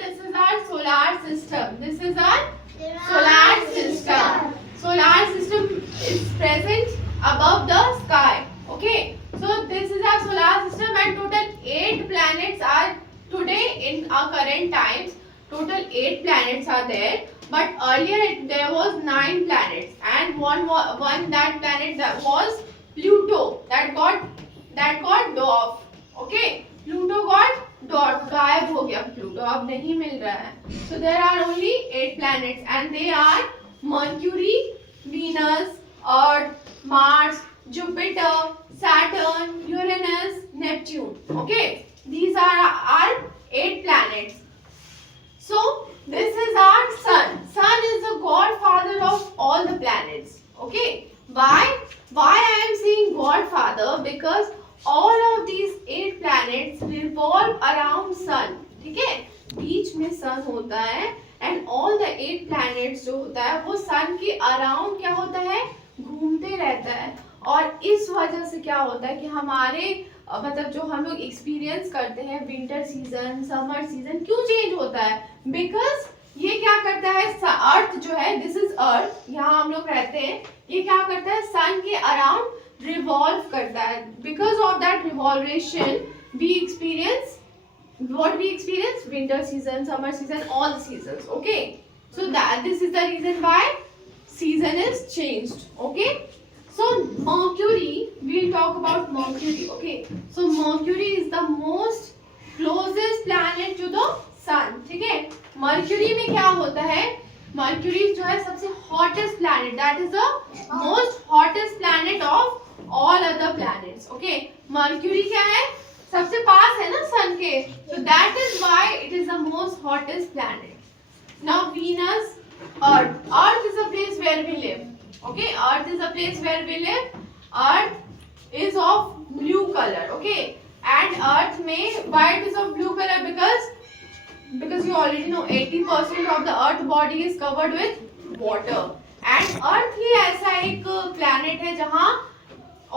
this is our solar system. This is our solar system. Solar system is present above the sky. Okay. So this is our solar system and total 8 planets are today in our current times. Total 8 planets are there. But earlier there was 9 planets and one that planet that was Pluto that got dwarf. Okay. Pluto got dot गायब हो गया प्लूटो अब नहीं मिल रहा है. So there are only 8 planets and they are Mercury, Venus, Earth, Mars, Jupiter, Saturn, Uranus, Neptune. Okay, these are our 8 planets. So this is our sun. Sun is the godfather of all the planets. Okay, why I am saying godfather? Because all of these 8 planets revolve around sun. ठीक है, बीच में sun होता है and all the 8 planets जो होता है वो sun के around क्या होता है, घूमते रहता है. और इस वजह से क्या होता है कि हमारे मतलब जो हम लोग एक्सपीरियंस करते हैं विंटर सीजन, समर सीजन क्यों चेंज होता है? बिकॉज ये क्या करता है, अर्थ जो है, दिस इज अर्थ, यहाँ हम लोग रहते हैं, ये क्या करता है, सन के अराउंड रिवॉल्व करता है. Because of that revolution we experience what we experience, winter season, summer season, all the seasons. Okay, so that this is the reason why season is changed. Okay, so Mercury, we'll talk about Mercury. Okay, so Mercury is the most closest planet to the sun. ठीक है, Mercury में क्या होता है, Mercury जो है सबसे hottest planet, that is the most hottest planet of all other planets. Okay, Mercury क्या है, सबसे पास है ना सन के, so that is why it is the most hottest planet. Now Venus, Earth is a place where we live. Okay, Earth is a place where we live. Earth is of blue color. Okay, and Earth में why it is of blue color? Because you already know 80% of the Earth body is covered with water. And Earth ही ऐसा एक planet है जहाँ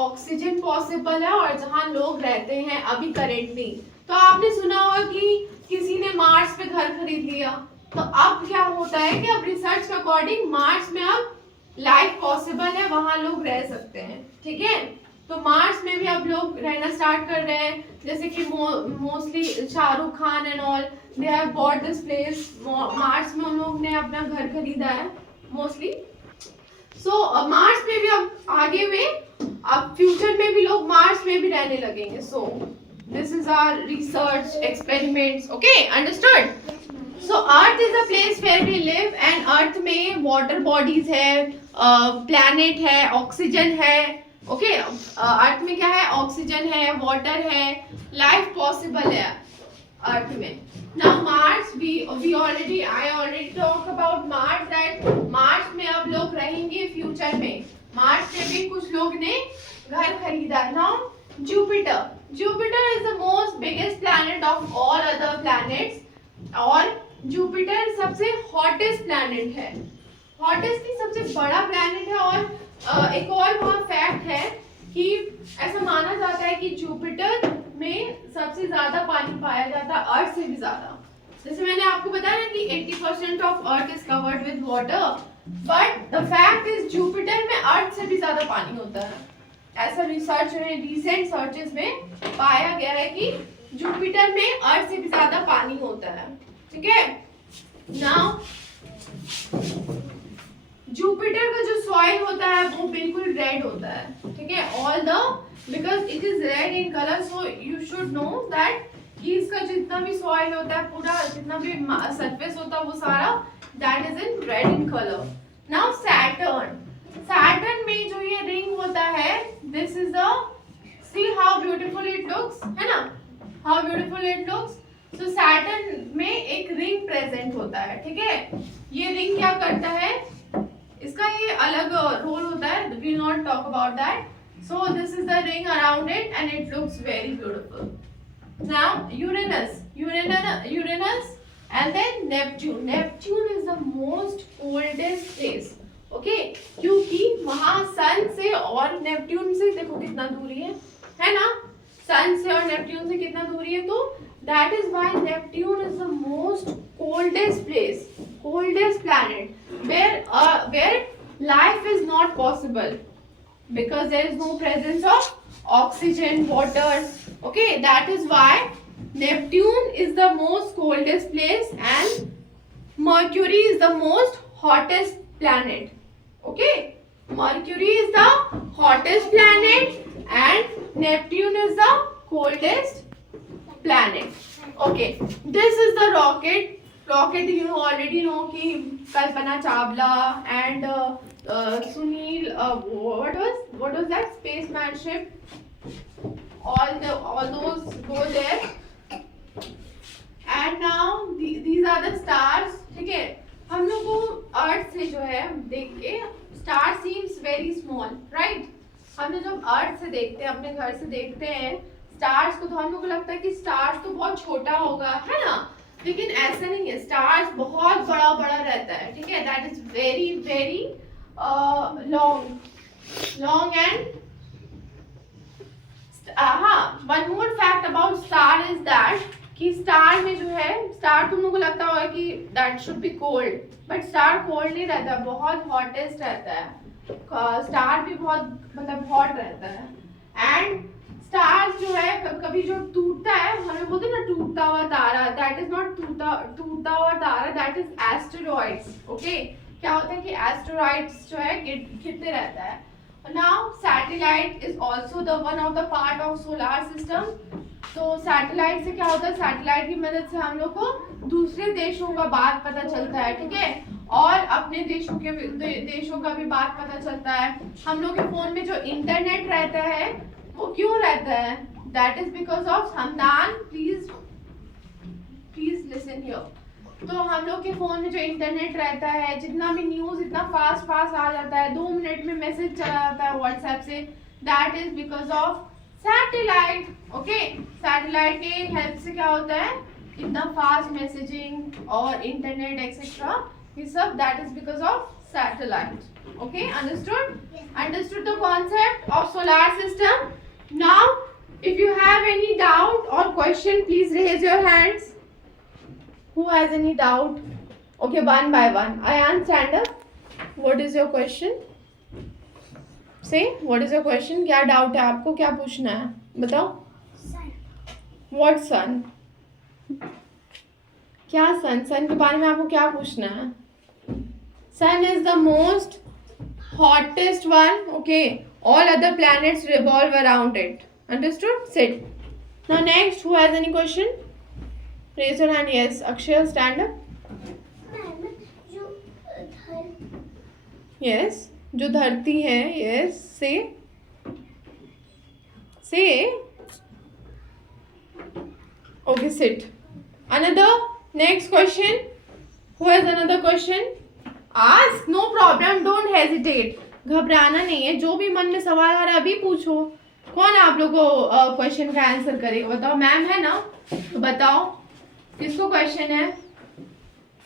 oxygen possible है और जहाँ लोग रहते हैं अभी करेंटली. तो आपने सुना होगा कि किसी ने मार्स पे घर खरीद लिया. तो अब क्या होता है कि अब रिसर्च के अकॉर्डिंग मार्स में अब लाइफ पॉसिबल है, वहां लोग रह सकते हैं. ठीक है, तो मार्स में भी अब लोग रहना स्टार्ट कर रहे हैं. जैसे कि मोस्टली Shahrukh Khan and all they have bought this place. Mars में उन लोग ने अपना घर खरीदा है मोस्टली. सो मार्स में भी अब आगे में अब फ्यूचर में भी लोग मार्स में भी रहने लगेंगे. So this is our research experiments. Okay, understood. So earth is a place where we live and earth में वाटर बॉडीज है, प्लैनेट है, ऑक्सीजन है. ओके, अर्थ में क्या है, ऑक्सीजन है, वाटर है, लाइफ पॉसिबल है अर्थ में. Now Mars, I already talk about Mars that Mars में अब लोग रहेंगे फ्यूचर में. मार्स में भी कुछ लोग ने घर खरीदा. Now Jupiter is the most biggest planet of all other planets और जुपिटर सबसे हॉटेस्ट प्लैनेट है. हॉटेस्ट ही सबसे बड़ा प्लैनेट है. और एक और वहाँ फैक्ट है कि ऐसा माना जाता है कि जुपिटर में सबसे ज्यादा पानी पाया जाता है अर्थ से भी ज्यादा. जैसे मैंने आपको बताया ना कि 80% of earth is covered with water, but the fact is Jupiter में अर्थ से भी ज्यादा पानी होता है. ऐसा रिसर्च में रिसेंट सर्चेस में पाया गया है कि जुपिटर में अर्थ से भी ज्यादा पानी होता है. ठीक है, नाउ जुपिटर का जो सॉइल होता है वो बिल्कुल रेड होता है. ठीक है, all the because it is red in colour, so you should know that कि इसका जितना भी सॉइल होता है, पूरा जितना भी सरफेस होता है वो सारा that is in red in colour. Now Saturn में जो ये रिंग होता है, this is the, see how beautiful it looks, है ना, हाउ ब्यूटीफुल इट लुक्स. सो सैटर्न में एक रिंग प्रेजेंट होता है. ठीक है, ये रिंग क्या करता है, इसका ये अलग रोल होता है, we will not talk about that. So this is the ring around it and it looks very beautiful. Now Uranus and then Neptune. Neptune is the most coldest place. Okay, क्योंकि वहाँ सन से और नेपट्यून से देखो कितना दूरी है ना, सन से और नेपट्यून से कितना दूरी है. तो That is why Neptune is the most coldest place, coldest planet, where life is not possible because there is no presence of oxygen, water. Okay, that is why Neptune is the most coldest place and Mercury is the most hottest planet. Okay, Mercury is the hottest planet and Neptune is the coldest planet. Okay, this is the rocket. Rocket, you already know कि Kalpana Chawla and Sunil. What was that? Spacemanship. All those go there. And now these are the stars. ठीक है, हम लोग को अर्थ से जो है देख के star seems very small, right? हम लोग जब अर्थ से देखते हैं, अपने घर से देखते हैं स्टार्स को, तो हम लोग को लगता है कि स्टार्स तो बहुत छोटा होगा, है ना? लेकिन ऐसा नहीं है, स्टार्स बहुत बड़ा बड़ा रहता है, ठीक है? That is very very long and हाँ, one more fact about star is that कि स्टार में जो है, स्टार तुम लोगों को लगता होगा कि that should be cold, but star cold नहीं रहता, बहुत हॉटेस्ट रहता है। स्टार भी बहुत मतलब हॉट रहता है। एंड स्टार्स जो है कभी जो टूटता है, हमें बोलते हैं ना टूटता हुआ तारा, दैट इज नॉट टूटता हुआ तारा, दैट इज एस्टेरॉइड्स। ओके, क्या होता है कि एस्टेरॉइड्स जो है गिरते रहता है। Now satellite is also the one of the part of solar system. तो सैटेलाइट से क्या होता है, सैटेलाइट की मदद से हम लोग को दूसरे देशों का बात पता चलता है, ठीक है? और अपने देशों का भी बात पता चलता है। हम लोग के फोन में जो इंटरनेट रहता है वो क्यों रहता है? That is because of Hamdan, please listen here. तो हम लोग के फोन में जो इंटरनेट रहता है, जितना भी न्यूज इतना फास्ट आ जाता है, 2 मिनट में मैसेज चला जाता है व्हाट्सएप से, that is because of satellite. Okay, satellite के हेल्प से क्या होता है, इतना फास्ट मैसेजिंग और इंटरनेट एक्सेट्रा, ये सब that is because of satellite. Okay, understood the concept of solar system. Now if you have any doubt or question, please raise your hands. Who has any doubt? Okay, one by one. Ayan, stand up. What is your question? Say, what is your question? क्या doubt है आपको, क्या पूछना है, बताओ। What sun? क्या sun? sun के बारे में आपको क्या पूछना है? Sun is the most hottest one. Okay, all other planets revolve around it. Understood? Sit. Now next, who has any question? Raise your hand. Yes, Akshay, stand up. Yes, जो धरती है, yes, say. Okay, sit. Another, next question. Who has another question? Ask, no problem, don't hesitate. घबराना नहीं है, जो भी मन में सवाल आ रहा है अभी पूछो। कौन आप लोगों को क्वेश्चन का आंसर करेगा, बताओ। मैम है ना, तो बताओ किसको क्वेश्चन है।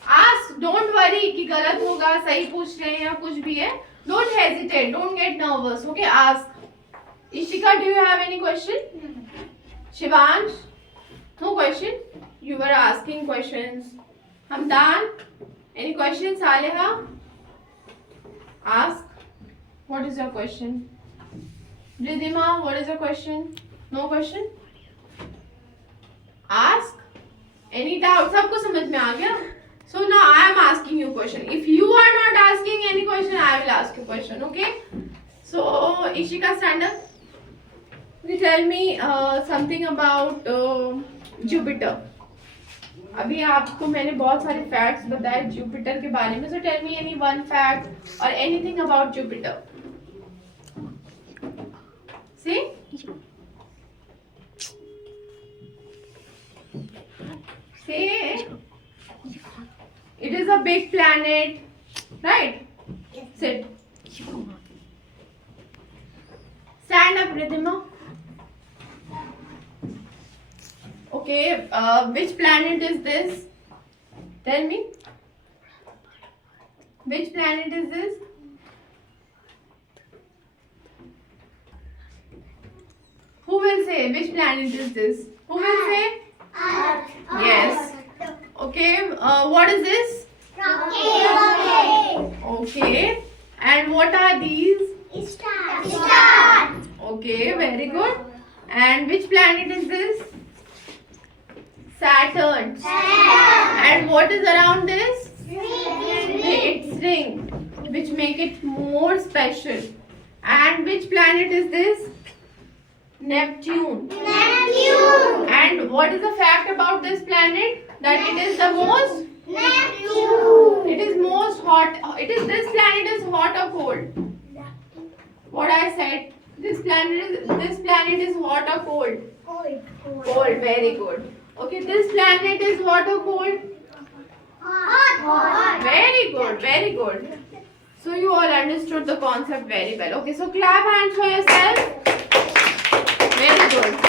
आस्क, डोंट वरी कि गलत होगा, सही पूछ रहे हैं या कुछ भी है। Don't hesitate, don't get nervous. Okay, ask. Ishika, do you have any question? Shivansh, no question, you were asking questions. Hamdan, any question? Saleha, ask, what is your question? Ridhima, what is your question? No question? Ask. Any doubt? सबको समझ में आ गया? So now I am asking you question. If you are not asking any question, I will ask you question. Okay? So Ishika, stand up. You tell me something about Jupiter. अभी आपको मैंने बहुत सारे फैक्ट्स बताए जुपिटर के बारे में. So tell me any one fact or anything about Jupiter. See? Say, it is a big planet, right? Sit. Stand up, Ridhima. Okay, which planet is this? Tell me. Which planet is this? Who will say which planet is this? Who will say? Yes. Okay. What is this? Okay. And what are these? Okay, very good. And which planet is this? Saturn. And what is around this? Its ring, which make it more special. And which planet is this? Neptune. And what is the fact about this planet? That it is the most? It is most hot. This planet is hot or cold? What I said. This planet is hot or cold? Cold. Very good. Okay, this planet is hot or cold? Very good. Very good. So you all understood the concept very well. Okay, so clap hands for yourself. Very good.